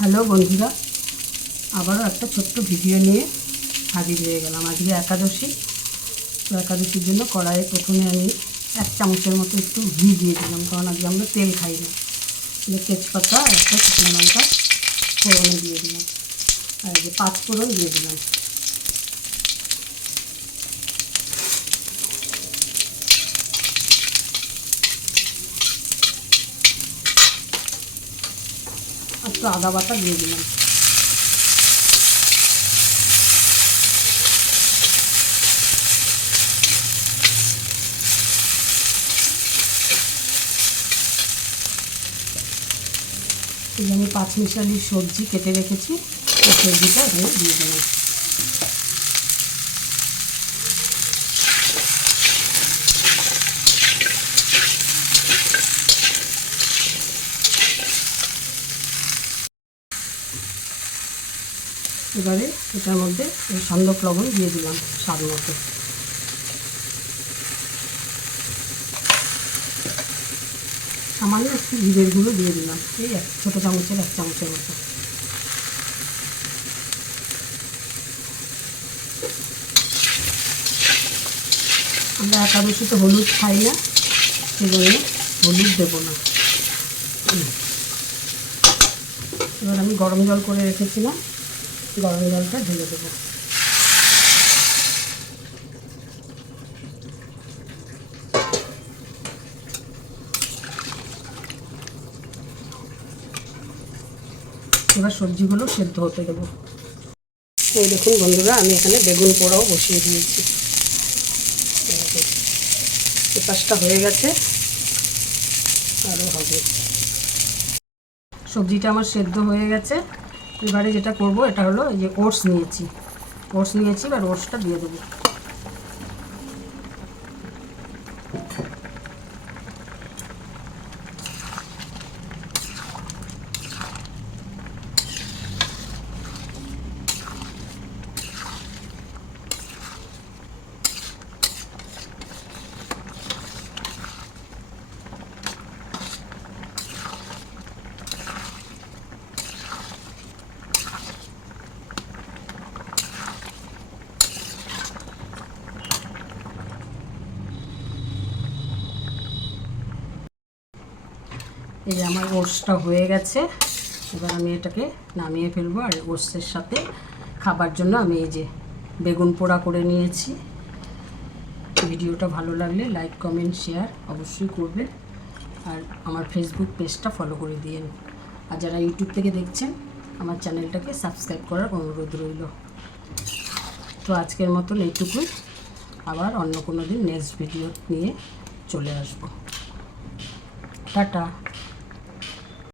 Hello বন্ধুরা, আবারও একটা ছোট্ট ভিডিও নিয়ে হাজির হয়ে গেলাম। আজকে একাদশী, তো একাদশীর জন্য কড়াইয়ে প্রথমে আমি 1 চামচের মতো একটু ঘি দিয়ে দিলাম, কারণ আজকে আমরা তেল খাই না। তেজপাতা আর একটা শুকনো লঙ্কা ফোড়নে দিয়ে দিলাম, আর যে 5 ফোড়ন দিয়ে দিলাম। একটু আদা বাটা দিয়ে দিলাম। এই আমি 5 মিশালি সবজি কেটে রেখেছি, এই সবজিটা এখানে দিয়ে দিলাম। এবারে এটার মধ্যে সন্দক লবণ দিয়ে দিলাম স্বাদ মতো। সামান্য একটু জিরের গুঁড়ো দিয়ে দিলাম, এই ছোটো চামচের 1 চামচের মতো। আমরা একাদশীতে হলুদ খাই না, সেজন্য হলুদ দেবো না। এবার আমি গরম জল করে রেখেছিলাম, গরম জলটা ঢেলে দেবো। এবার সবজিগুলো সেদ্ধ হতে দেবো। এই দেখুন বন্ধুরা, আমি এখানে বেগুন পোড়াও বসিয়ে দিয়েছি। এই পাশটা হয়ে গেছে, আরও হবে। সবজিটা আমার সেদ্ধ হয়ে গেছে। এবারে যেটা করব, এটা হলো এই যে ওটস নিয়েছি, এবার ওটসটা দিয়ে দেবো। এই যে আমার ওটসটা হয়ে গেছে, এবার আমি এটাকে নামিয়ে ফেলবো। আর ওটসের সাথে খাবার জন্য আমি এই যে বেগুন পোড়া করে নিয়েছি। ভিডিওটা ভালো লাগলে লাইক, কমেন্ট, শেয়ার অবশ্যই করবে, আর আমার ফেসবুক পেজটা ফলো করে দিন। আর যারা ইউটিউব থেকে দেখছেন, আমার চ্যানেলটাকে সাবস্ক্রাইব করার অনুরোধ রইল। তো আজকের মতন এইটুকুই, আবার অন্য কোনো দিন নেক্সট ভিডিও নিয়ে চলে আসবো। টাটা।